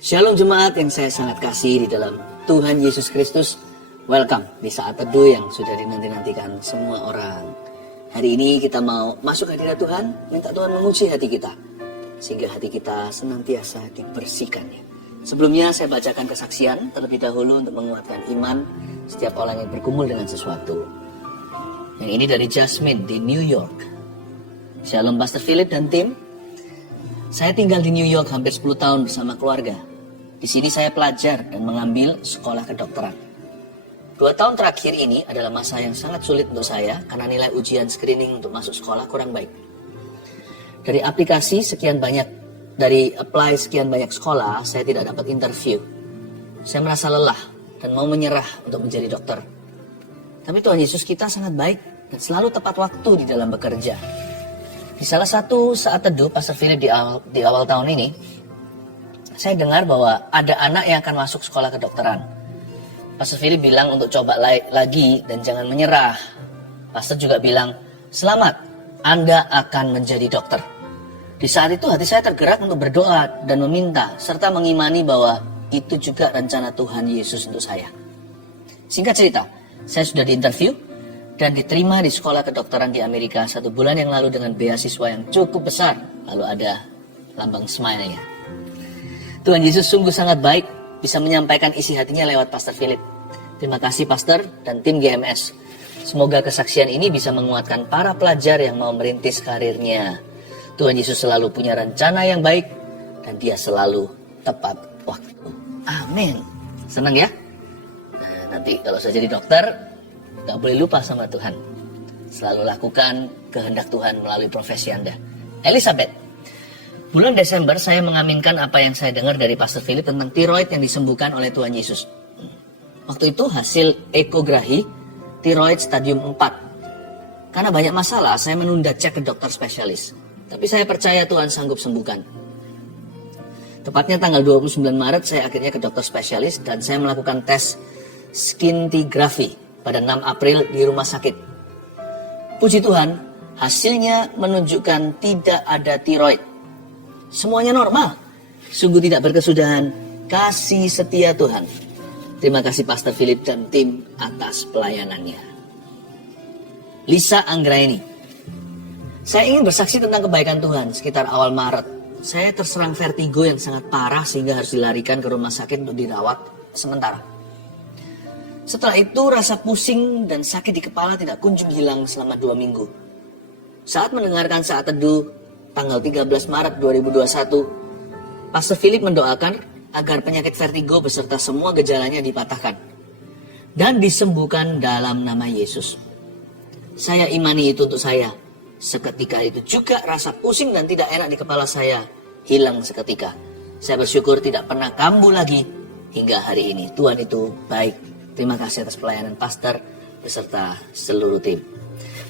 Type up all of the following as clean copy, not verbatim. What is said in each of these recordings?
Shalom jemaat yang saya sangat kasih di dalam Tuhan Yesus Kristus. Welcome di saat teduh yang sudah dinanti-nantikan semua orang. Hari ini kita mau masuk hadirat Tuhan, minta Tuhan menguji hati kita, sehingga hati kita senantiasa dibersihkannya. Sebelumnya saya bacakan kesaksian terlebih dahulu untuk menguatkan iman setiap orang yang bergumul dengan sesuatu. Yang ini dari Jasmine di New York. Shalom Pastor Philip dan tim. Saya tinggal di New York hampir 10 tahun bersama keluarga. Di sini saya pelajar dan mengambil sekolah kedokteran. 2 tahun terakhir ini adalah masa yang sangat sulit untuk saya karena nilai ujian screening untuk masuk sekolah kurang baik. Dari aplikasi sekian banyak, dari apply sekian banyak sekolah, saya tidak dapat interview. Saya merasa lelah dan mau menyerah untuk menjadi dokter. Tapi Tuhan Yesus kita sangat baik dan selalu tepat waktu di dalam bekerja. Di salah satu saat teduh Pastor Philip di awal tahun ini, saya dengar bahwa ada anak yang akan masuk sekolah kedokteran. Pastor Philip bilang untuk coba lagi dan jangan menyerah. Pastor juga bilang, selamat, Anda akan menjadi dokter. Di saat itu hati saya tergerak untuk berdoa dan meminta, serta mengimani bahwa itu juga rencana Tuhan Yesus untuk saya. Singkat cerita, saya sudah diinterview dan diterima di sekolah kedokteran di Amerika 1 bulan yang lalu dengan beasiswa yang cukup besar. Lalu ada lambang smile-nya. Tuhan Yesus sungguh sangat baik, bisa menyampaikan isi hatinya lewat Pastor Philip. Terima kasih Pastor dan tim GMS. Semoga kesaksian ini bisa menguatkan para pelajar yang mau merintis karirnya. Tuhan Yesus selalu punya rencana yang baik dan Dia selalu tepat waktu. Amin. Senang ya? Nah, nanti kalau saya jadi dokter, gak boleh lupa sama Tuhan. Selalu lakukan kehendak Tuhan melalui profesi Anda. Elizabeth. Bulan Desember saya mengaminkan apa yang saya dengar dari Pastor Philip tentang tiroid yang disembuhkan oleh Tuhan Yesus. Waktu itu hasil ekografi tiroid stadium 4. Karena banyak masalah, saya menunda cek ke dokter spesialis. Tapi saya percaya Tuhan sanggup sembuhkan. Tepatnya tanggal 29 Maret saya akhirnya ke dokter spesialis dan saya melakukan tes scintigraphy pada 6 April di rumah sakit. Puji Tuhan, hasilnya menunjukkan tidak ada tiroid. Semuanya normal. Sungguh tidak berkesudahan. Kasih setia Tuhan. Terima kasih Pastor Philip dan tim atas pelayanannya. Lisa Anggraini. Saya ingin bersaksi tentang kebaikan Tuhan. Sekitar awal Maret, saya terserang vertigo yang sangat parah sehingga harus dilarikan ke rumah sakit untuk dirawat sementara. Setelah itu rasa pusing dan sakit di kepala tidak kunjung hilang selama 2 minggu. Saat mendengarkan saat teduh tanggal 13 Maret 2021, Pastor Philip mendoakan agar penyakit vertigo beserta semua gejalanya dipatahkan dan disembuhkan dalam nama Yesus. Saya imani itu untuk saya. Seketika itu juga rasa pusing dan tidak enak di kepala saya hilang seketika. Saya bersyukur tidak pernah kambuh lagi hingga hari ini. Tuhan itu baik. Terima kasih atas pelayanan Pastor beserta seluruh tim.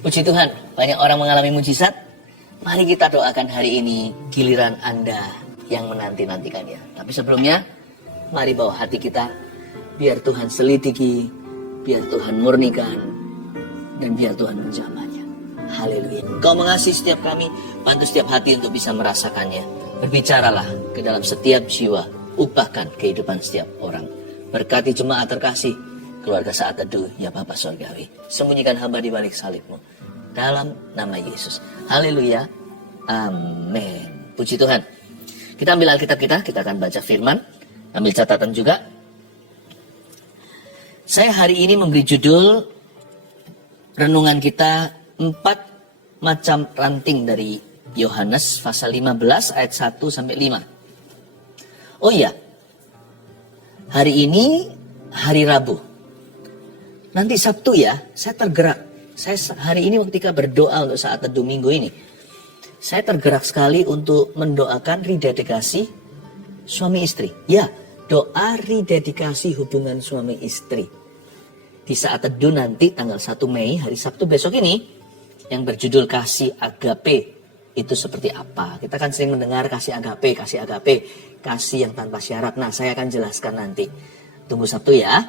Puji Tuhan, banyak orang mengalami mujizat. Mari kita doakan hari ini giliran Anda yang menanti-nantikannya. Tapi sebelumnya, mari bawa hati kita, biar Tuhan selidiki, biar Tuhan murnikan, dan biar Tuhan menjamahnya. Haleluya. Engkau mengasihi setiap kami, bantu setiap hati untuk bisa merasakannya. Berbicaralah ke dalam setiap jiwa, ubahkan kehidupan setiap orang. Berkati jemaat terkasih, keluarga saat teduh, ya Bapa Surgawi. Sembunyikan hamba di balik salib-Mu. Dalam nama Yesus. Haleluya. Amin. Puji Tuhan. Kita ambil Alkitab kita akan baca firman. Ambil catatan juga. Saya hari ini memberi judul renungan kita 4 macam ranting dari Yohanes pasal 15 ayat 1 sampai 5. Oh iya. Hari ini hari Rabu. Nanti Sabtu ya, saya tergerak. Saya hari ini ketika berdoa untuk saat teduh minggu ini, saya tergerak sekali untuk mendoakan rededikasi suami istri. Ya, doa rededikasi hubungan suami istri. Di saat teduh nanti tanggal 1 Mei, hari Sabtu besok ini, yang berjudul kasih agape, itu seperti apa? Kita kan sering mendengar kasih agape, kasih yang tanpa syarat. Nah, saya akan jelaskan nanti. Tunggu Sabtu ya.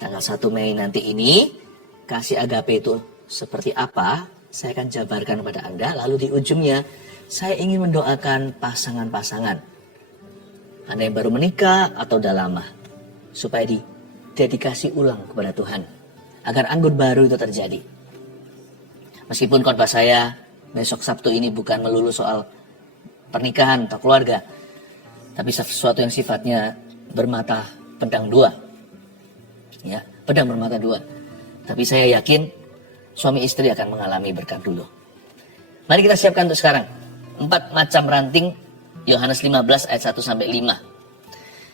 Tanggal 1 Mei nanti ini, kasih agape itu seperti apa, saya akan jabarkan kepada Anda. Lalu di ujungnya, saya ingin mendoakan pasangan-pasangan. Anda yang baru menikah atau udah lama, supaya didedikasi ulang kepada Tuhan, agar anggur baru itu terjadi. Meskipun khotbah saya besok Sabtu ini bukan melulu soal pernikahan atau keluarga, tapi sesuatu yang sifatnya bermata pedang dua. Ya, pedang bermata dua. Tapi saya yakin suami istri akan mengalami berkat dulu. Mari kita siapkan untuk sekarang. 4 macam ranting, Yohanes 15 ayat 1 sampai 5.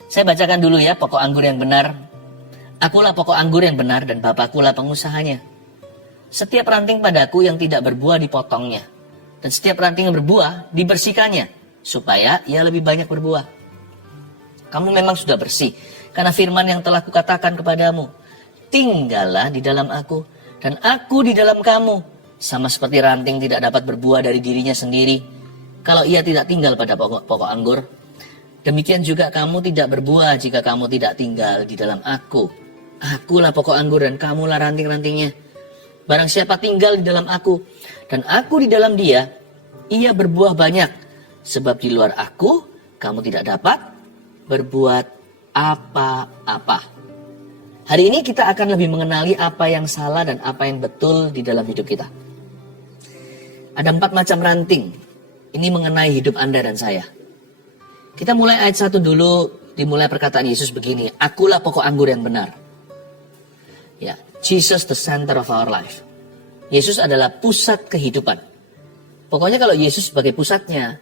Saya bacakan dulu ya, pokok anggur yang benar. Akulah pokok anggur yang benar dan Bapakkulah pengusahanya. Setiap ranting padaku yang tidak berbuah dipotongnya. Dan setiap ranting yang berbuah dibersihkannya, supaya ia lebih banyak berbuah. Kamu memang sudah bersih, karena firman yang telah kukatakan kepadamu. Tinggallah di dalam aku, dan aku di dalam kamu. Sama seperti ranting tidak dapat berbuah dari dirinya sendiri, kalau ia tidak tinggal pada pokok anggur. Demikian juga kamu tidak berbuah jika kamu tidak tinggal di dalam aku. Akulah pokok anggur dan kamulah ranting-rantingnya. Barang siapa tinggal di dalam aku, dan aku di dalam dia, ia berbuah banyak. Sebab di luar aku, kamu tidak dapat berbuat apa-apa. Hari ini kita akan lebih mengenali apa yang salah dan apa yang betul di dalam hidup kita. Ada 4 macam ranting. Ini mengenai hidup Anda dan saya. Kita mulai ayat 1 dulu, dimulai perkataan Yesus begini. Akulah pokok anggur yang benar. Ya, Jesus the center of our life. Yesus adalah pusat kehidupan. Pokoknya kalau Yesus sebagai pusatnya,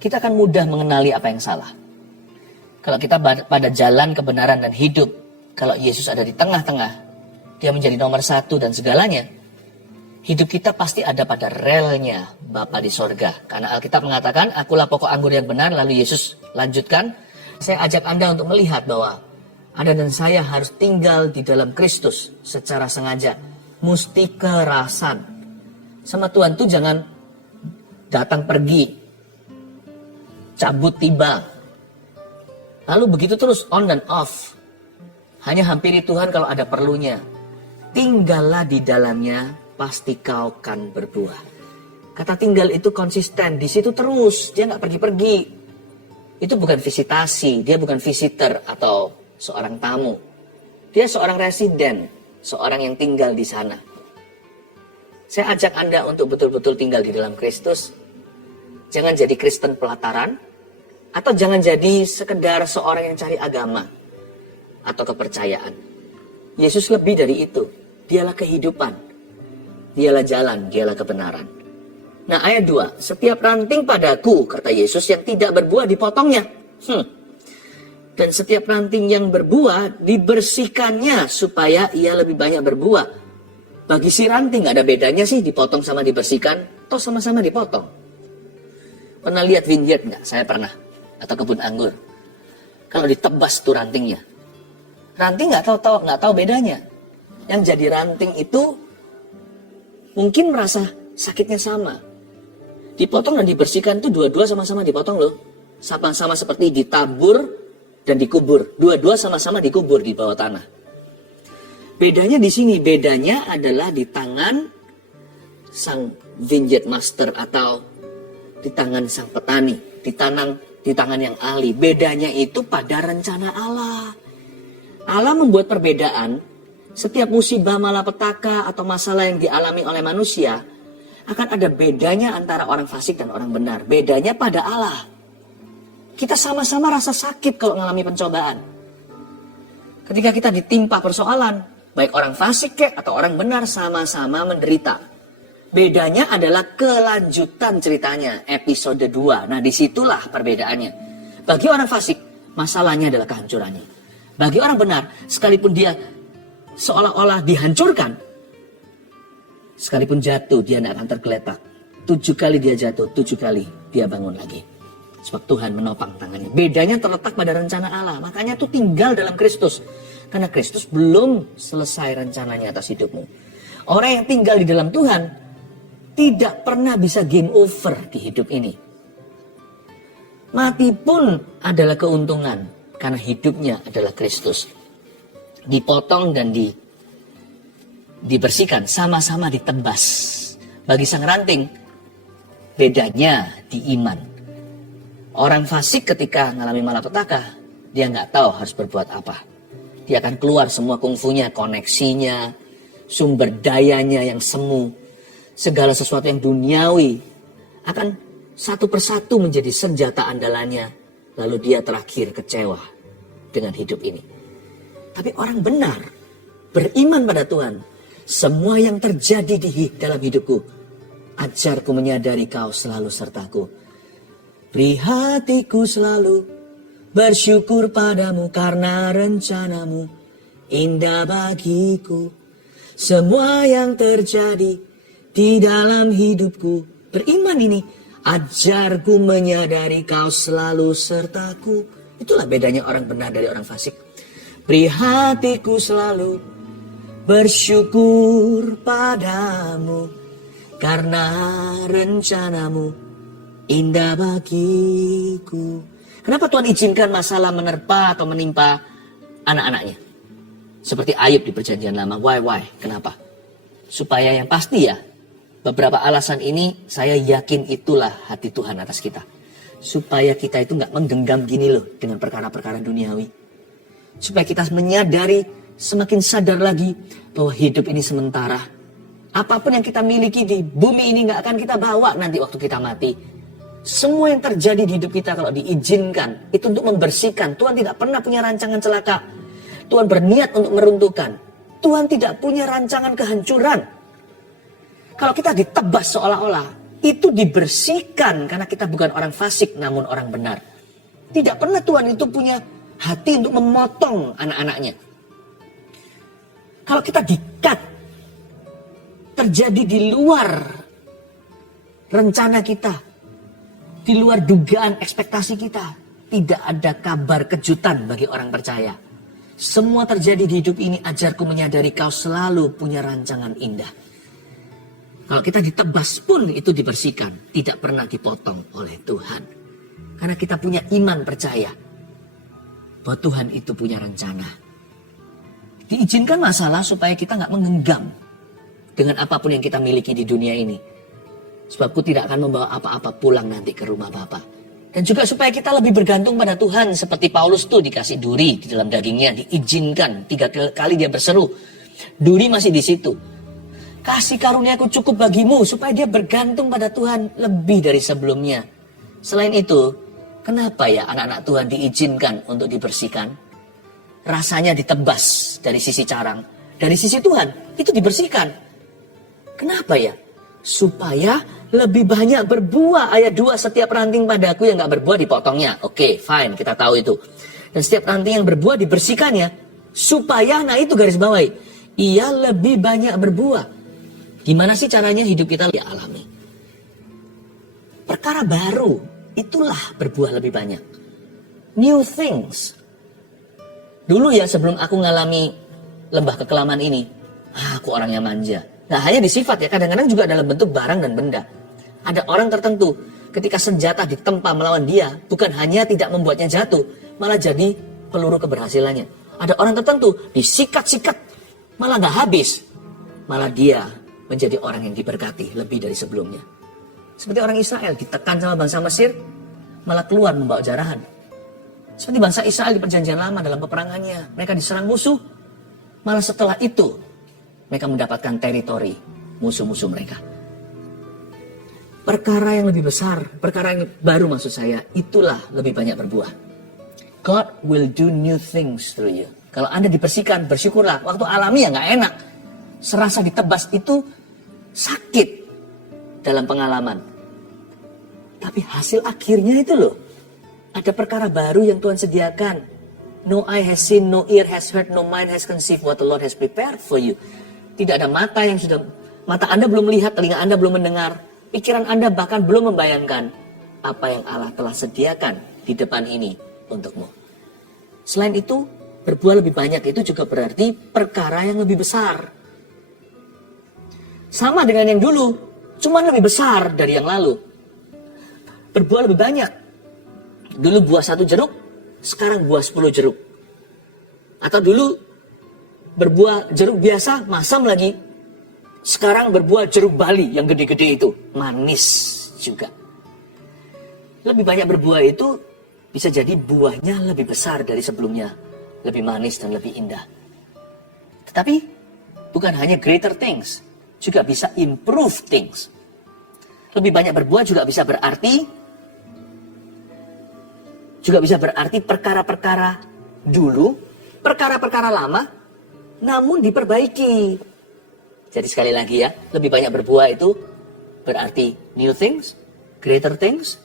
kita akan mudah mengenali apa yang salah. Kalau kita pada jalan kebenaran dan hidup, kalau Yesus ada di tengah-tengah, dia menjadi nomor 1 dan segalanya, hidup kita pasti ada pada relnya Bapa di sorga. Karena Alkitab mengatakan, akulah pokok anggur yang benar. Lalu Yesus lanjutkan, saya ajak Anda untuk melihat bahwa Anda dan saya harus tinggal di dalam Kristus secara sengaja. Mesti kerasan. Sama Tuhan tuh jangan datang pergi, cabut tiba. Lalu begitu terus on dan off. Hanya hampiri Tuhan kalau ada perlunya. Tinggallah di dalamnya, pasti kau akan berbuah. Kata tinggal itu konsisten, di situ terus, dia nggak pergi-pergi. Itu bukan visitasi, dia bukan visitor atau seorang tamu. Dia seorang residen, seorang yang tinggal di sana. Saya ajak Anda untuk betul-betul tinggal di dalam Kristus. Jangan jadi Kristen pelataran, atau jangan jadi sekedar seorang yang cari agama atau kepercayaan. Yesus lebih dari itu, dialah kehidupan. Dialah jalan, dialah kebenaran. Nah ayat 2, setiap ranting padaku, kata Yesus, yang tidak berbuah dipotongnya. Dan setiap ranting yang berbuah dibersihkannya supaya ia lebih banyak berbuah. Bagi si ranting gak ada bedanya sih dipotong sama dibersihkan, toh sama-sama dipotong. Pernah lihat vineyard gak? Saya pernah. Atau kebun anggur. Kalau ditebas tuh rantingnya, ranting gak tahu bedanya. Yang jadi ranting itu mungkin merasa sakitnya sama. Dipotong dan dibersihkan itu dua-dua sama-sama dipotong loh. Sama-sama seperti ditabur dan dikubur. Dua-dua sama-sama dikubur di bawah tanah. Bedanya di sini, bedanya adalah di tangan sang vineyard master atau di tangan sang petani, di tangan yang ahli. Bedanya itu pada rencana Allah. Allah membuat perbedaan. Setiap musibah, malapetaka atau masalah yang dialami oleh manusia akan ada bedanya antara orang fasik dan orang benar. Bedanya pada Allah. Kita sama-sama rasa sakit kalau mengalami pencobaan. Ketika kita ditimpa persoalan, baik orang fasik atau orang benar sama-sama menderita. Bedanya adalah kelanjutan ceritanya, episode 2. Nah disitulah perbedaannya. Bagi orang fasik, masalahnya adalah kehancurannya. Bagi orang benar, sekalipun dia seolah-olah dihancurkan, sekalipun jatuh, dia tidak akan tergeletak. 7 kali dia jatuh, 7 kali dia bangun lagi. Sebab Tuhan menopang tangannya. Bedanya terletak pada rencana Allah. Makanya tuh tinggal dalam Kristus. Karena Kristus belum selesai rencananya atas hidupmu. Orang yang tinggal di dalam Tuhan tidak pernah bisa game over di hidup ini. Mati pun adalah keuntungan. Karena hidupnya adalah Kristus. Dipotong dan dibersihkan, sama-sama ditebas. Bagi sang ranting, bedanya di iman. Orang fasik ketika mengalami malapetaka, dia nggak tahu harus berbuat apa. Dia akan keluar semua kungfunya, koneksinya, sumber dayanya yang semu, segala sesuatu yang duniawi akan satu persatu menjadi senjata andalannya. Lalu dia terakhir kecewa dengan hidup ini. Tapi orang benar, beriman pada Tuhan, semua yang terjadi di dalam hidupku, ajarku menyadari Kau selalu sertaku. Beri hatiku selalu bersyukur padamu karena rencanamu indah bagiku. Semua yang terjadi di dalam hidupku, beriman ini, ajarku menyadari Kau selalu sertaku. Itulah bedanya orang benar dari orang fasik. Beri hatiku selalu bersyukur padamu karena rencanamu indah bagiku. Kenapa Tuhan izinkan masalah menerpa atau menimpa anak-anaknya? Seperti Ayub di perjanjian lama. Why? Kenapa? Supaya yang pasti ya, beberapa alasan ini saya yakin itulah hati Tuhan atas kita. Supaya kita itu gak menggenggam gini loh dengan perkara-perkara duniawi. Supaya kita menyadari, semakin sadar lagi bahwa hidup ini sementara. Apapun yang kita miliki di bumi ini gak akan kita bawa nanti waktu kita mati. Semua yang terjadi di hidup kita kalau diizinkan, itu untuk membersihkan. Tuhan tidak pernah punya rancangan celaka. Tuhan berniat untuk meruntuhkan. Tuhan tidak punya rancangan kehancuran. Kalau kita ditebas seolah-olah, itu dibersihkan karena kita bukan orang fasik namun orang benar. Tidak pernah Tuhan itu punya hati untuk memotong anak-anaknya. Kalau kita di-cut, terjadi di luar rencana kita, di luar dugaan ekspektasi kita, tidak ada kabar kejutan bagi orang percaya. Semua terjadi di hidup ini, ajarku menyadari Kau selalu punya rancangan indah. Kalau kita ditebas pun itu dibersihkan, tidak pernah dipotong oleh Tuhan. Karena kita punya iman percaya bahwa Tuhan itu punya rencana. Diizinkan masalah supaya kita nggak menggenggam dengan apapun yang kita miliki di dunia ini. Sebabku tidak akan membawa apa-apa pulang nanti ke rumah Bapa. Dan juga supaya kita lebih bergantung pada Tuhan. Seperti Paulus tuh dikasih duri di dalam dagingnya. Diizinkan 3 kali dia berseru. Duri masih di situ. Kasih karuniaku cukup bagimu. Supaya dia bergantung pada Tuhan lebih dari sebelumnya. Selain itu, kenapa ya anak-anak Tuhan diizinkan untuk dibersihkan? Rasanya ditebas dari sisi carang. Dari sisi Tuhan, itu dibersihkan. Kenapa ya? Supaya lebih banyak berbuah. Ayat 2, setiap ranting padaku yang gak berbuah dipotongnya. Oke, fine, kita tahu itu. Dan setiap ranting yang berbuah dibersihkannya. Supaya, nah itu garis bawahi, ia lebih banyak berbuah. Gimana sih caranya hidup kita lebih alami? Perkara baru, itulah berbuah lebih banyak. New things. Dulu ya sebelum aku ngalami lembah kekelaman ini, aku orangnya manja. Nah hanya di sifat ya, kadang-kadang juga dalam bentuk barang dan benda. Ada orang tertentu ketika senjata ditempa melawan dia, bukan hanya tidak membuatnya jatuh, malah jadi peluru keberhasilannya. Ada orang tertentu disikat-sikat, malah gak habis. Malah dia menjadi orang yang diberkati lebih dari sebelumnya. Seperti orang Israel ditekan sama bangsa Mesir, malah keluar membawa jarahan. Seperti bangsa Israel di perjanjian lama dalam peperangannya, mereka diserang musuh, malah setelah itu mereka mendapatkan teritori musuh-musuh mereka. Perkara yang lebih besar, perkara yang baru maksud saya, itulah lebih banyak berbuah. God will do new things through you. Kalau Anda dibersihkan, bersyukurlah. Waktu alami ya gak enak. Serasa ditebas itu sakit dalam pengalaman. Tapi hasil akhirnya itu loh. Ada perkara baru yang Tuhan sediakan. No eye has seen, no ear has heard, no mind has conceived what the Lord has prepared for you. Tidak ada mata yang sudah, mata Anda belum melihat, telinga Anda belum mendengar, pikiran Anda bahkan belum membayangkan apa yang Allah telah sediakan di depan ini untukmu. Selain itu, berbuah lebih banyak itu juga berarti perkara yang lebih besar. Sama dengan yang dulu, cuma lebih besar dari yang lalu. Berbuah lebih banyak. Dulu buah 1 jeruk, sekarang buah 10 jeruk. Atau dulu berbuah jeruk biasa, masam lagi. Sekarang berbuah jeruk Bali yang gede-gede itu. Manis juga. Lebih banyak berbuah itu bisa jadi buahnya lebih besar dari sebelumnya, lebih manis dan lebih indah. Tetapi bukan hanya greater things, juga bisa improve things. Lebih banyak berbuah juga bisa berarti perkara-perkara dulu, perkara-perkara lama, namun diperbaiki. Jadi sekali lagi ya, lebih banyak berbuah itu berarti new things, greater things,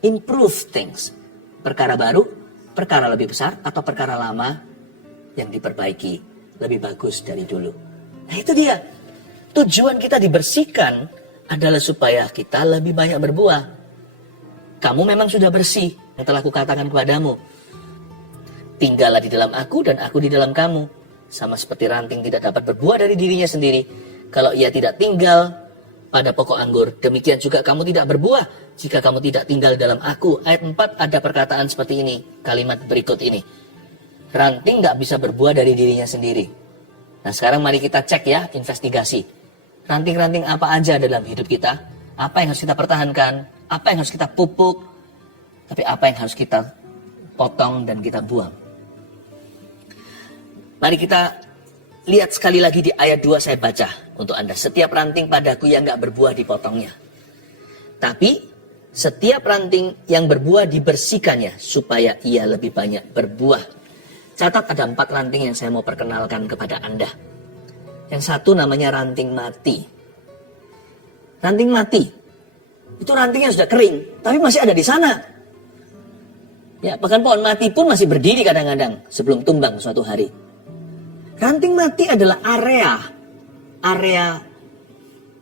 improve things. Perkara baru, perkara lebih besar, atau perkara lama yang diperbaiki, lebih bagus dari dulu. Nah itu dia, tujuan kita dibersihkan adalah supaya kita lebih banyak berbuah. Kamu memang sudah bersih, yang telah kukatakan kepadamu. Tinggallah di dalam aku dan aku di dalam kamu. Sama seperti ranting tidak dapat berbuah dari dirinya sendiri kalau ia tidak tinggal pada pokok anggur. Demikian juga kamu tidak berbuah jika kamu tidak tinggal dalam aku. Ayat 4 ada perkataan seperti ini, kalimat berikut ini. Ranting nggak bisa berbuah dari dirinya sendiri. Nah sekarang mari kita cek ya, investigasi. Ranting-ranting apa aja dalam hidup kita? Apa yang harus kita pertahankan? Apa yang harus kita pupuk? Tapi apa yang harus kita potong dan kita buang? Mari kita lihat sekali lagi di ayat 2 saya baca untuk Anda. Setiap ranting padaku yang nggak berbuah dipotongnya. Tapi setiap ranting yang berbuah dibersihkannya supaya ia lebih banyak berbuah. Catat ada 4 ranting yang saya mau perkenalkan kepada Anda. Yang satu namanya ranting mati. Ranting mati. Itu rantingnya sudah kering, tapi masih ada di sana. Ya, bahkan pohon mati pun masih berdiri kadang-kadang sebelum tumbang suatu hari. Ranting mati adalah area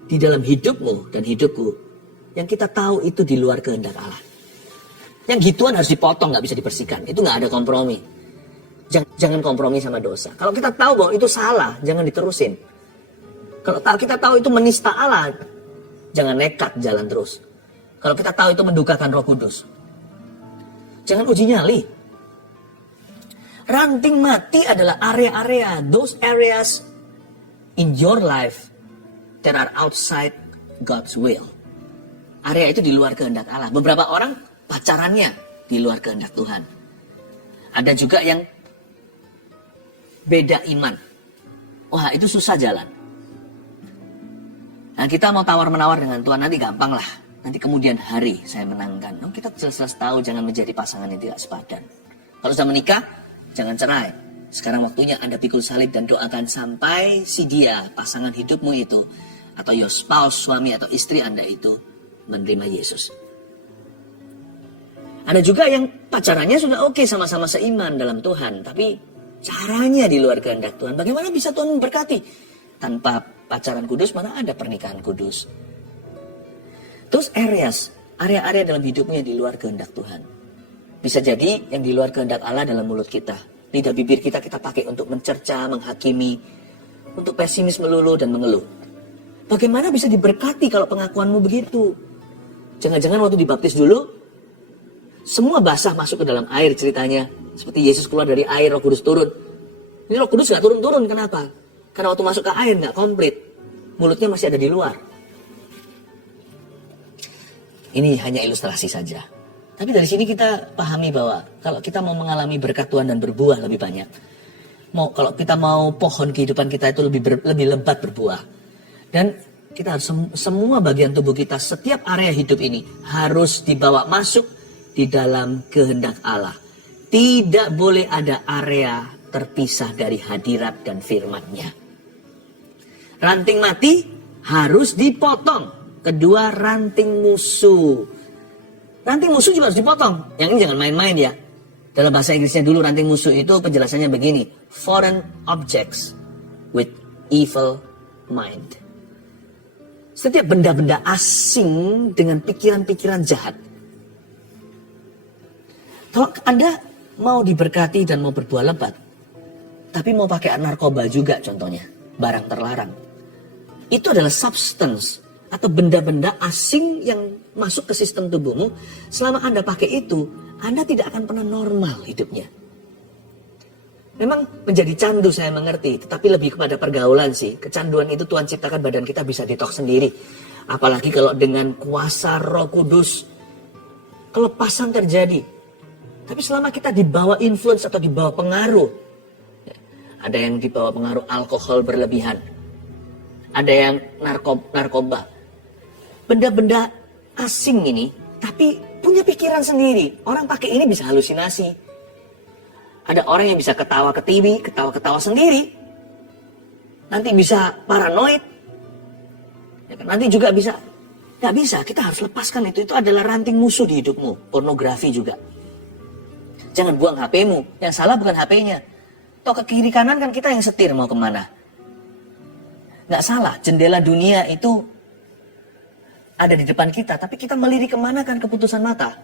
di dalam hidupmu dan hidupku yang kita tahu itu di luar kehendak Allah. Yang gituan harus dipotong, nggak bisa dibersihkan. Itu nggak ada kompromi. Jangan kompromi sama dosa. Kalau kita tahu bahwa itu salah, jangan diterusin. Kalau kita tahu itu menista Allah, jangan nekat jalan terus. Kalau kita tahu itu mendukakan Roh Kudus, jangan uji nyali. Ranting mati adalah area-area, those areas in your life that are outside God's will. Area itu di luar kehendak Allah. Beberapa orang pacarannya di luar kehendak Tuhan. Ada juga yang beda iman. Wah, itu susah jalan. Nah, kita mau tawar-menawar dengan Tuhan, nanti gampang lah. Nanti kemudian hari saya menangkan. Oh, kita jelas-jelas tahu jangan menjadi pasangan yang tidak sepadan. Kalau sudah menikah, jangan cerai. Sekarang waktunya Anda pikul salib dan doakan sampai si dia, pasangan hidupmu itu, atau your spouse, suami atau istri Anda itu, menerima Yesus. Ada juga yang pacarannya sudah oke, sama-sama seiman dalam Tuhan, tapi caranya di luar kehendak Tuhan. Bagaimana bisa Tuhan memberkati? Tanpa pacaran kudus, mana ada pernikahan kudus? Terus area-area dalam hidupmu yang di luar kehendak Tuhan. Bisa jadi yang di luar kehendak Allah dalam mulut kita. Lidah bibir kita pakai untuk mencerca, menghakimi, untuk pesimis melulu dan mengeluh. Bagaimana bisa diberkati kalau pengakuanmu begitu? Jangan-jangan waktu dibaptis dulu, semua basah masuk ke dalam air ceritanya. Seperti Yesus keluar dari air, Roh Kudus turun. Ini Roh Kudus gak turun-turun, kenapa? Karena waktu masuk ke air gak komplit. Mulutnya masih ada di luar. Ini hanya ilustrasi saja. Tapi dari sini kita pahami bahwa kalau kita mau mengalami berkat Tuhan dan berbuah lebih banyak. Kalau kita mau pohon kehidupan kita itu lebih lebat berbuah. Dan kita harus semua bagian tubuh kita, setiap area hidup ini harus dibawa masuk di dalam kehendak Allah. Tidak boleh ada area terpisah dari hadirat dan firman-Nya. Ranting mati harus dipotong. Kedua, ranting musuh. Ranting musuh juga harus dipotong. Yang ini jangan main-main ya. Dalam bahasa Inggrisnya dulu ranting musuh itu penjelasannya begini. Foreign objects with evil mind. Setiap benda-benda asing dengan pikiran-pikiran jahat. Kalau Anda mau diberkati dan mau berbuah lebat, tapi mau pakai narkoba juga contohnya, barang terlarang. Itu adalah substance atau benda-benda asing yang masuk ke sistem tubuhmu. Selama Anda pakai itu, Anda tidak akan pernah normal hidupnya. Memang menjadi candu saya mengerti, tetapi lebih kepada pergaulan sih. Kecanduan itu Tuhan ciptakan badan kita bisa detox sendiri. Apalagi kalau dengan kuasa Roh Kudus, kelepasan terjadi. Tapi selama kita dibawa influence atau dibawa pengaruh, ada yang dibawa pengaruh alkohol berlebihan, ada yang narkoba, benda-benda asing ini, tapi punya pikiran sendiri. Orang pakai ini bisa halusinasi. Ada orang yang bisa ketawa ke TV, ketawa-ketawa sendiri. Nanti bisa paranoid. Ya kan? Nanti juga bisa. Gak bisa, kita harus lepaskan itu. Itu adalah ranting musuh di hidupmu. Pornografi juga. Jangan buang HP-mu. Yang salah bukan HP-nya. Toh ke kiri kanan kan kita yang setir mau kemana. Gak salah, jendela dunia itu ada di depan kita. Tapi kita melirik kemana kan keputusan mata.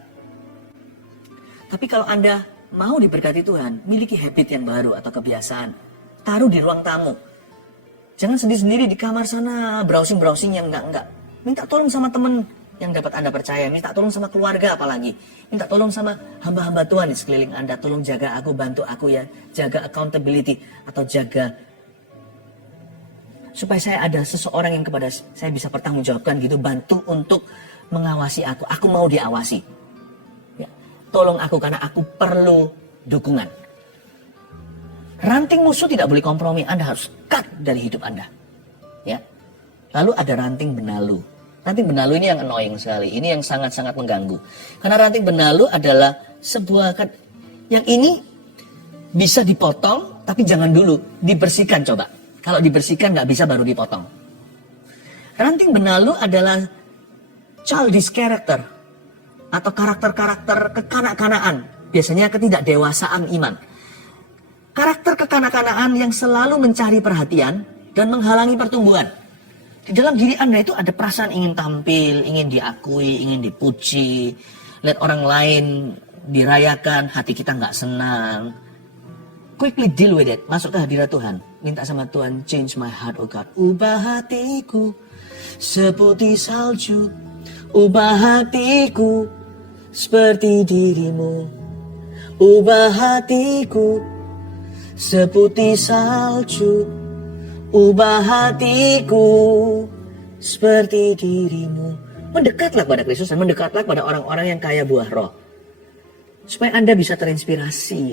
Tapi kalau Anda mau diberkati Tuhan, miliki habit yang baru atau kebiasaan. Taruh di ruang tamu. Jangan sendiri-sendiri di kamar sana, browsing-browsing yang enggak. Minta tolong sama teman yang dapat Anda percaya. Minta tolong sama keluarga apalagi. Minta tolong sama hamba-hamba Tuhan di sekeliling Anda. Tolong jaga aku, bantu aku ya. Jaga accountability atau jaga supaya saya ada seseorang yang kepada saya bisa pertanggungjawabkan gitu. Bantu untuk mengawasi aku. Aku mau diawasi. Ya. Tolong aku karena aku perlu dukungan. Ranting musuh tidak boleh kompromi. Anda harus cut dari hidup Anda. Ya. Lalu ada ranting benalu. Ranting benalu ini yang annoying sekali. Ini yang sangat-sangat mengganggu. Karena ranting benalu adalah sebuah yang ini bisa dipotong, tapi jangan dulu. Dibersihkan coba. Kalau dibersihkan nggak bisa baru dipotong. Ranting benalu adalah childish character. Atau karakter-karakter kekanak-kanaan. Biasanya ketidakdewasaan iman. Karakter kekanak-kanaan yang selalu mencari perhatian dan menghalangi pertumbuhan. Di dalam diri Anda itu ada perasaan ingin tampil, ingin diakui, ingin dipuji. Lihat orang lain dirayakan, hati kita nggak senang. Quickly deal with it. Masuk ke hadirat Tuhan. Minta sama Tuhan, change my heart, oh God. Ubah hatiku seputih salju. Ubah hatiku seperti dirimu. Ubah hatiku seputih salju. Ubah hatiku seperti dirimu. Mendekatlah pada Kristus dan mendekatlah pada orang-orang yang kaya buah roh. Supaya Anda bisa terinspirasi.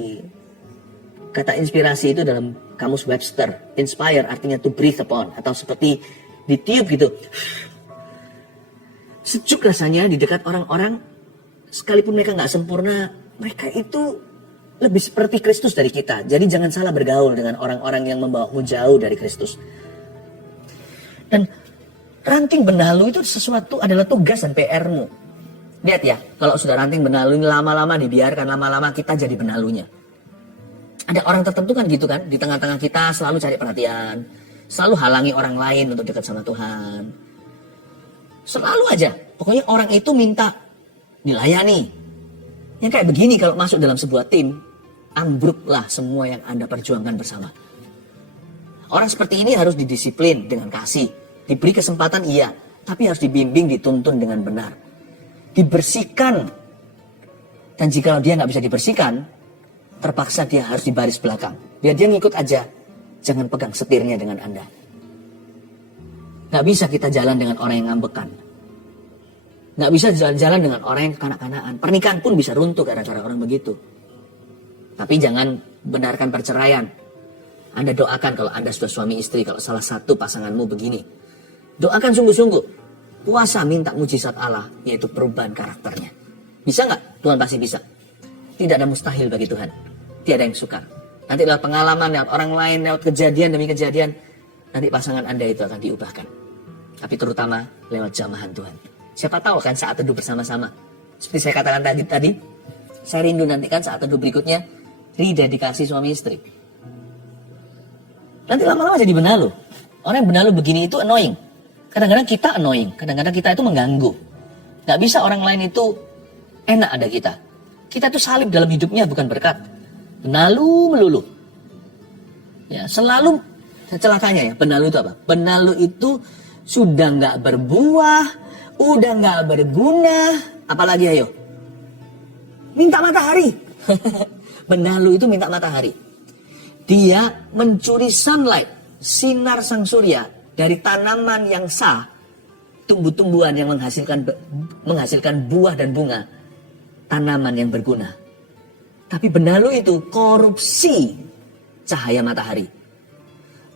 Kata inspirasi itu dalam kamus Webster. Inspire artinya to breathe upon. Atau seperti ditiup gitu. Sejuk rasanya di dekat orang-orang. Sekalipun mereka gak sempurna. Mereka itu lebih seperti Kristus dari kita. Jadi jangan salah bergaul dengan orang-orang yang membawamu jauh dari Kristus. Dan ranting benalu itu sesuatu adalah tugas dan PR-mu. Lihat ya, kalau sudah ranting benalu ini lama-lama dibiarkan, lama-lama kita jadi benalunya. Ada orang tertentu kan gitu kan, di tengah-tengah kita selalu cari perhatian. Selalu halangi orang lain untuk dekat sama Tuhan. Selalu aja, pokoknya orang itu minta dilayani. Yang kayak begini kalau masuk dalam sebuah tim, ambruklah semua yang Anda perjuangkan bersama. Orang seperti ini harus didisiplin dengan kasih. Diberi kesempatan iya, tapi harus dibimbing, dituntun dengan benar. Dibersihkan. Dan jika dia nggak bisa dibersihkan, terpaksa dia harus di baris belakang. Biar dia ngikut aja. Jangan pegang setirnya dengan Anda. Nggak bisa kita jalan dengan orang yang ngambekan. Nggak bisa jalan-jalan dengan orang yang kekanak-kanaan. Pernikahan pun bisa runtuh gara-gara orang begitu. Tapi jangan benarkan perceraian. Anda doakan kalau Anda sudah suami istri, kalau salah satu pasanganmu begini. Doakan sungguh-sungguh. Puasa minta mujizat Allah, yaitu perubahan karakternya. Bisa nggak? Tuhan pasti bisa. Tidak ada mustahil bagi Tuhan. Tiada yang sukar. Nanti lewat pengalaman, lewat orang lain, lewat kejadian demi kejadian, nanti pasangan Anda itu akan diubahkan. Tapi terutama lewat jamahan Tuhan. Siapa tahu kan saat teduh bersama-sama. Seperti saya katakan tadi, saya rindu nantikan saat teduh berikutnya, rededikasi suami istri. Nanti lama-lama jadi benalu. Orang yang benalu begini itu annoying. Kadang-kadang kita annoying, kadang-kadang kita itu mengganggu. Gak bisa orang lain itu enak ada kita. Kita itu salib dalam hidupnya bukan berkat. Benalu melulu. Ya, selalu celakanya ya, benalu itu apa? Benalu itu sudah gak berbuah, udah gak berguna, apalagi ayo? Minta matahari. Benalu itu minta matahari. Dia mencuri sunlight, sinar sang surya dari tanaman yang sah, tumbuh-tumbuhan yang menghasilkan buah dan bunga. tanaman yang berguna. Tapi benalu itu korupsi cahaya matahari.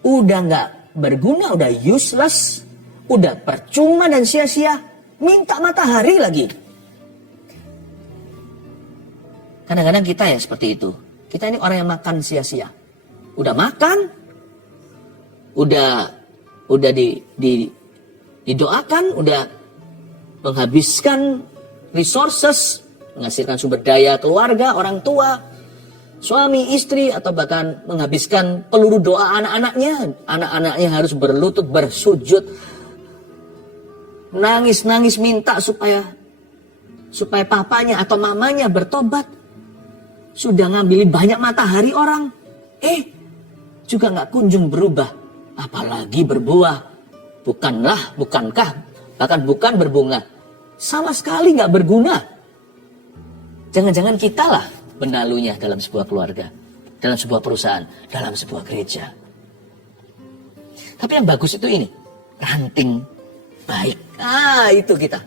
Udah nggak berguna, udah useless, udah percuma dan sia-sia, minta matahari lagi. Kadang-kadang kita ya seperti itu. Kita ini orang yang makan sia-sia. Udah makan, udah didoakan, udah menghabiskan resources, menghasilkan sumber daya keluarga, orang tua, suami, istri, atau bahkan menghabiskan peluru doa anak-anaknya. Anak-anaknya harus berlutut, bersujud, nangis-nangis minta supaya papanya atau mamanya bertobat. Sudah ngambil banyak matahari orang, juga nggak kunjung berubah, apalagi berbuah. Bukankah, bahkan bukan berbunga, sama sekali nggak berguna. Jangan-jangan kita lah benalunya dalam sebuah keluarga, dalam sebuah perusahaan, dalam sebuah gereja. Tapi yang bagus itu ini, ranting baik. Itu kita.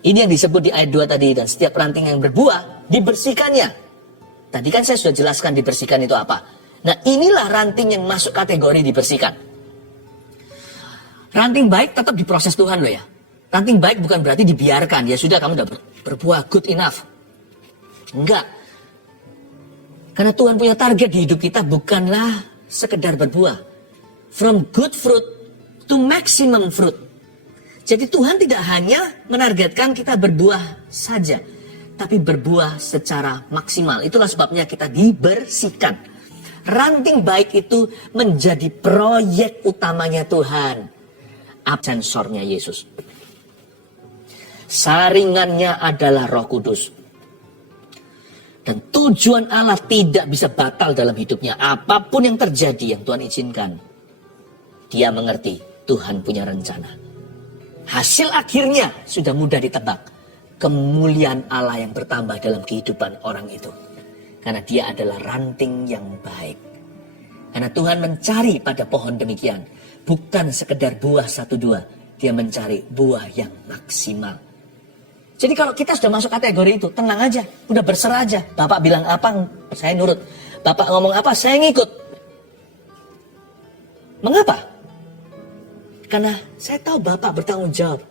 Ini yang disebut di ayat 2 tadi, dan setiap ranting yang berbuah dibersihkannya. Tadi kan saya sudah jelaskan dibersihkan itu apa. Nah, inilah ranting yang masuk kategori dibersihkan. Ranting baik tetap diproses Tuhan loh ya. Ranting baik bukan berarti dibiarkan. Ya sudah, kamu udah berbuah good enough. Enggak. Karena Tuhan punya target di hidup kita bukanlah sekedar berbuah. From good fruit to maximum fruit. Jadi Tuhan tidak hanya menargetkan kita berbuah saja, tapi berbuah secara maksimal. Itulah sebabnya kita dibersihkan. Ranting baik itu menjadi proyek utamanya Tuhan. Sensornya Yesus. Saringannya adalah Roh Kudus. Dan tujuan Allah tidak bisa batal dalam hidupnya. Apapun yang terjadi yang Tuhan izinkan, Dia mengerti Tuhan punya rencana. Hasil akhirnya sudah mudah ditebak. Kemuliaan Allah yang bertambah dalam kehidupan orang itu. Karena dia adalah ranting yang baik. Karena Tuhan mencari pada pohon demikian. Bukan sekedar buah 1-2. Dia mencari buah yang maksimal. Jadi kalau kita sudah masuk kategori itu, tenang aja. Udah berserah aja. Bapak bilang apa, saya nurut. Bapak ngomong apa, saya ngikut. Mengapa? Karena saya tahu Bapak bertanggung jawab.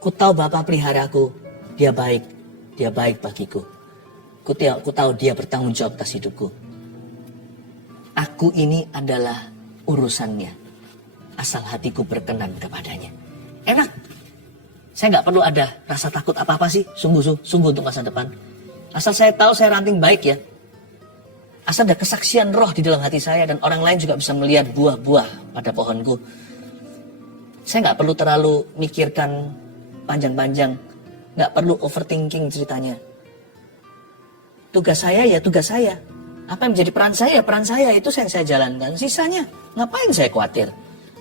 Ku tahu Bapak pelihara aku. Dia baik bagiku. Ku tahu Dia bertanggung jawab atas hidupku. Aku ini adalah urusannya. Asal hatiku berkenan kepadanya. Enak. Saya nggak perlu ada rasa takut apa-apa sih. Sungguh untuk masa depan. Asal saya tahu saya ranting baik ya. Asal ada kesaksian roh di dalam hati saya. Dan orang lain juga bisa melihat buah-buah pada pohonku. Saya nggak perlu terlalu mikirkan panjang-panjang. Nggak perlu overthinking ceritanya. Tugas saya ya tugas saya. Apa yang menjadi peran saya itu yang saya jalankan. Sisanya ngapain saya khawatir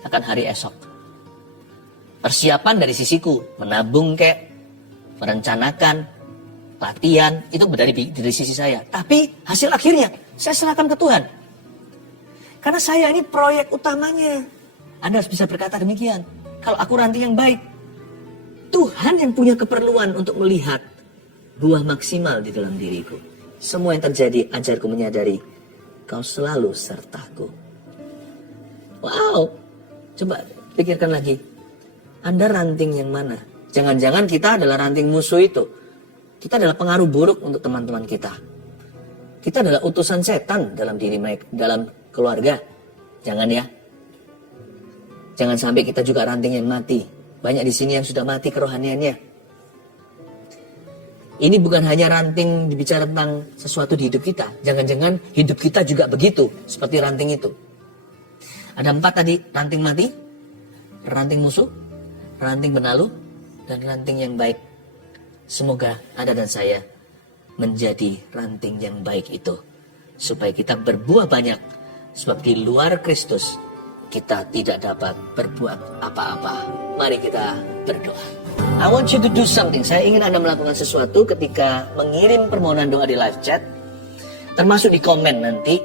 akan hari esok. Persiapan dari sisiku. Menabung merencanakan, latihan. Itu dari sisi saya. Tapi hasil akhirnya saya serahkan ke Tuhan. Karena saya ini proyek utamanya. Anda harus bisa berkata demikian. Kalau aku ranting yang baik, Tuhan yang punya keperluan untuk melihat buah maksimal di dalam diriku. Semua yang terjadi, ajarku menyadari, kau selalu sertaku. Wow, coba pikirkan lagi. Anda ranting yang mana? Jangan-jangan kita adalah ranting musuh itu. Kita adalah pengaruh buruk untuk teman-teman kita. Kita adalah utusan setan dalam diri mereka, dalam keluarga. Jangan ya. Jangan sampai kita juga ranting yang mati. Banyak di sini yang sudah mati kerohaniannya. Ini bukan hanya ranting dibicara tentang sesuatu di hidup kita. Jangan-jangan hidup kita juga begitu. Seperti ranting itu. Ada 4 tadi. Ranting mati. Ranting musuh. Ranting benalu. Dan ranting yang baik. Semoga Anda dan saya menjadi ranting yang baik itu. Supaya kita berbuah banyak. Sebab di luar Kristus kita tidak dapat berbuat apa-apa. Mari kita berdoa. I want you to do something. Saya ingin Anda melakukan sesuatu ketika mengirim permohonan doa di live chat. Termasuk di komen nanti.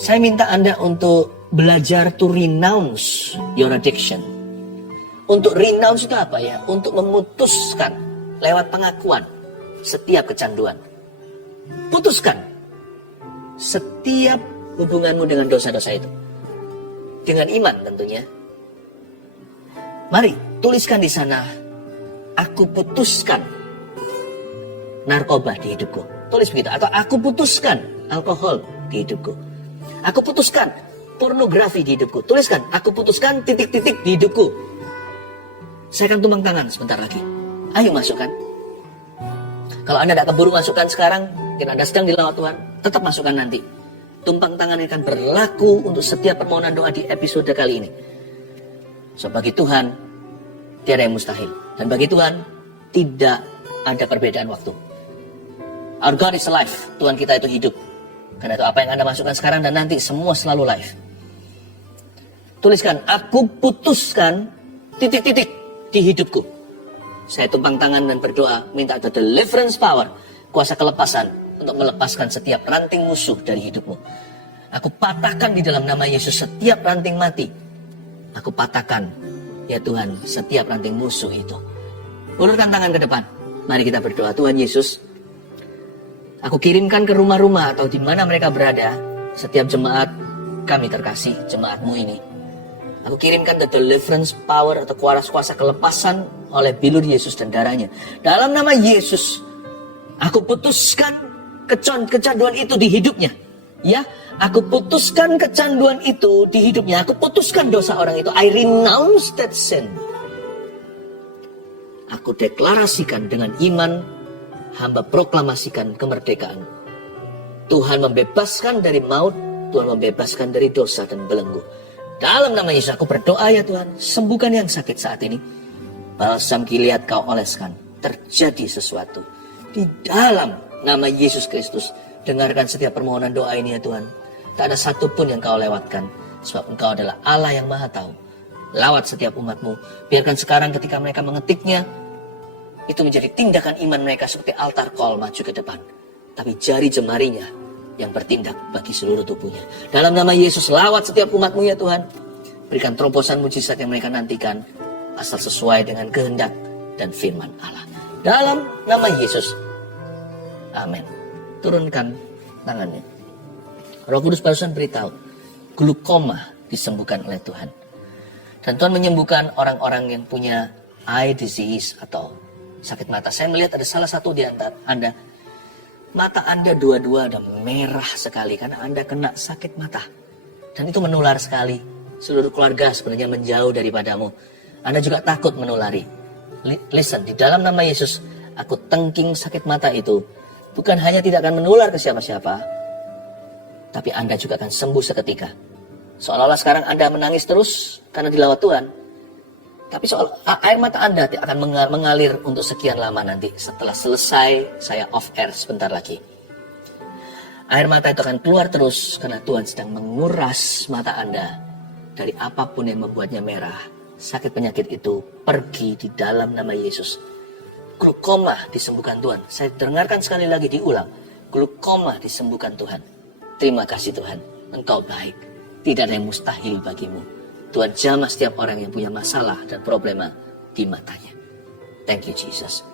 Saya minta Anda untuk belajar to renounce your addiction. Untuk renounce itu apa ya? Untuk memutuskan lewat pengakuan setiap kecanduan. Putuskan setiap hubunganmu dengan dosa-dosa itu. Dengan iman tentunya. Mari, tuliskan di sana, aku putuskan narkoba di hidupku. Tulis begitu. Atau aku putuskan alkohol di hidupku. Aku putuskan pornografi di hidupku. Tuliskan, aku putuskan titik-titik di hidupku. Saya akan tumpang tangan sebentar lagi. Ayo masukkan. Kalau Anda tidak keburu masukkan sekarang, mungkin Anda sedang dilawat Tuhan, tetap masukkan nanti. Tumpang tangan akan berlaku untuk setiap permohonan doa di episode kali ini. So, bagi Tuhan, tiada yang mustahil. Dan bagi Tuhan, tidak ada perbedaan waktu. Our God is alive. Tuhan kita itu hidup. Karena itu apa yang Anda masukkan sekarang dan nanti semua selalu live. Tuliskan, aku putuskan titik-titik di hidupku. Saya tumpang tangan dan berdoa, minta the deliverance power, kuasa kelepasan untuk melepaskan setiap ranting musuh dari hidupmu. Aku patahkan di dalam nama Yesus setiap ranting mati. Aku patahkan, ya Tuhan, setiap ranting musuh itu. Ulurkan tangan ke depan. Mari kita berdoa. Tuhan Yesus, aku kirimkan ke rumah-rumah atau di mana mereka berada, setiap jemaat kami terkasih, jemaatmu ini. Aku kirimkan the deliverance power atau kuasa kelepasan oleh bilur Yesus dan darahnya. Dalam nama Yesus, aku putuskan kecanduan itu di hidupnya. Ya, aku putuskan kecanduan itu di hidupnya. Aku putuskan dosa orang itu. I renounce that sin. Aku deklarasikan dengan iman, hamba proklamasikan kemerdekaan. Tuhan membebaskan dari maut, Tuhan membebaskan dari dosa dan belenggu. Dalam nama Yesus aku berdoa ya Tuhan, sembuhkan yang sakit saat ini. Balsam Gilead kau oleskan, terjadi sesuatu. Di dalam nama Yesus Kristus, dengarkan setiap permohonan doa ini ya Tuhan. Tak ada satupun yang kau lewatkan, sebab Engkau adalah Allah yang maha tahu. Lawat setiap umatmu, biarkan sekarang ketika mereka mengetiknya, itu menjadi tindakan iman mereka seperti altar kol maju ke depan. Tapi jari jemarinya yang bertindak bagi seluruh tubuhnya. Dalam nama Yesus, lawat setiap umatmu ya Tuhan. Berikan terobosan mujizat yang mereka nantikan, asal sesuai dengan kehendak dan firman Allah. Dalam nama Yesus. Amin. Turunkan tangannya. Roh Kudus barusan beritahu, glukoma disembuhkan oleh Tuhan. Dan Tuhan menyembuhkan orang-orang yang punya eye disease atau sakit mata. Saya melihat ada salah satu di antara Anda, mata Anda dua-dua ada merah sekali karena Anda kena sakit mata. Dan itu menular sekali. Seluruh keluarga sebenarnya menjauh daripadamu. Anda juga takut menulari. Listen, di dalam nama Yesus, aku tengking sakit mata itu. Bukan hanya tidak akan menular ke siapa-siapa, tapi Anda juga akan sembuh seketika. Seolah-olah sekarang Anda menangis terus karena dilawat Tuhan. Tapi air mata Anda akan mengalir untuk sekian lama nanti. Setelah selesai, saya off air sebentar lagi. Air mata itu akan keluar terus karena Tuhan sedang menguras mata Anda dari apapun yang membuatnya merah. Sakit penyakit itu pergi di dalam nama Yesus. Glukoma disembuhkan Tuhan. Saya dengarkan sekali lagi diulang. Glukoma disembuhkan Tuhan. Terima kasih Tuhan. Engkau baik. Tidak ada yang mustahil bagimu. Tuhan jamah setiap orang yang punya masalah dan problema di matanya. Thank you Jesus.